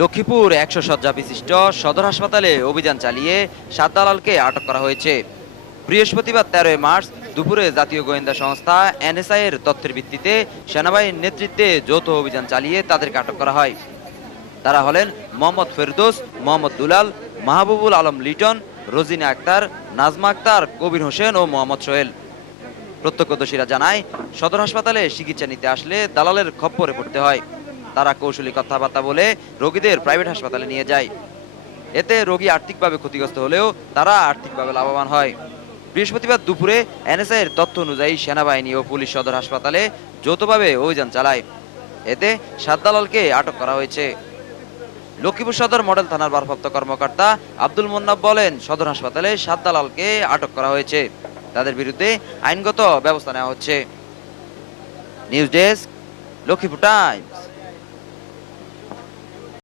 লক্ষ্মীপুর ১০০ শয্যা বিশিষ্ট সদর হাসপাতালে অভিযান চালিয়ে ৭ দালালকে আটক করা হয়েছে। বৃহস্পতিবার ১৩ মার্চ দুপুরে জাতীয় গোয়েন্দা সংস্থা এনএসআই এর তথ্যের ভিত্তিতে সেনাবাহিনীর নেতৃত্বে যৌথ অভিযান চালিয়ে তাদেরকে আটক করা হয়। তারা হলেন মোহাম্মদ ফেরদৌস, মোহাম্মদ দুলাল, মাহবুবুল আলম লিটন, রোজিনা আক্তার, নাজমা আক্তার, কবির হোসেন ও মোহাম্মদ সোহেল। প্রত্যক্ষদর্শীরা জানায়, সদর হাসপাতালে চিকিৎসা নিতে আসলে দালালের খপ্পরে পড়তে হয়। তারা কৌশলী কথাবার্তা বলে রোগীদের প্রাইভেট হাসপাতালে নিয়ে যায়। এতে রোগী আর্থিকভাবে ক্ষতিগ্রস্ত হলেও তারা আর্থিকভাবে লাভবান হয়। বৃহস্পতিবার দুপুরে এনএসআই এর তথ্য অনুযায়ী সেনাবাহিনী ও পুলিশ সদর হাসপাতালে যৌথভাবে অভিযান চালায়। এতে ৭ দালালকে আটক করা হয়েছে। লক্ষ্মীপুর সদর মডেল থানার ভারপ্রাপ্ত কর্মকর্তা আব্দুল মোন্নাফ বলেন, সদর হাসপাতালে ৭ দালালকে আটক করা হয়েছে। তাদের বিরুদ্ধে আইনগত ব্যবস্থা নেওয়া হচ্ছে। News desk, Lakshmipur Times.